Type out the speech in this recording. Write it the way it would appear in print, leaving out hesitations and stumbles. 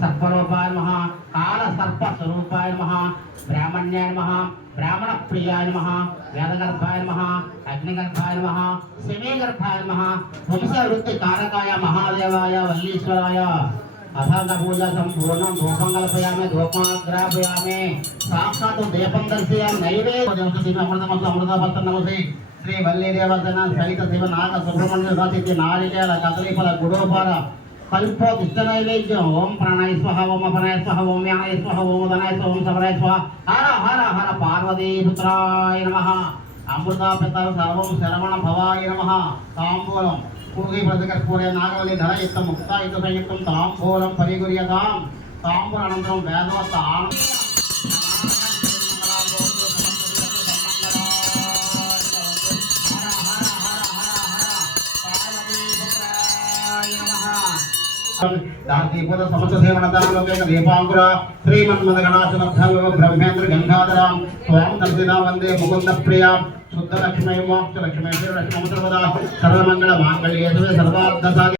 सर्वरूपाय नमः काल सर्प स्वरूपाय नमः ब्राह्मण्याय नमः ब्राह्मण प्रियाय नमः वेदगर्भाय नमः अग्निगर्भाय नमः सेमीगर्भाय नमः वंशवृत्ति कारकाय महादेवाय वल्लीश्वराय अथर्व पूजा संपूर्णं धूपं कल्पयामि धूपमाग्रापयामि साक्षात् दीपं दर्शयामि नैवेद्यं अमृतपत्र श्री वल्ली देवसेना सहित शिव नाग सुब्रह्मण्य सहित नारिकेल कदलीफल गुडोफल कल्पोदिष्ट नैवेद्यम ओम प्राणाय स्वाहा ओम अपनाय स्वाहा ओम यानाय स्वाहा ओम उदनाय स्वाहा ओम सबराय स्वाहा हर हर हर पार्वती पुत्राय नमः अमृतापितर सर्वं शरवण भवाय नमः तांबूलम पूर्वी प्रतिकर्पूरे नागवल्ली धरयुक्तं मुक्तायुक्त संयुक्तं तांबूलं परिगुर्यतां तांबूल अनन्तरं वेदवत् दातीपुर समस्त सेवनदानलोके दीपांकुर श्रीमन्मदगणाशनद्धव ब्रह्मेंद्र गंगाधरां त्वां दर्शिना वंदे मुकुंद प्रिया शुद्ध लक्ष्मी मोक्ष लक्ष्मी सर्वमंगल मांगल्ये सर्वार्थ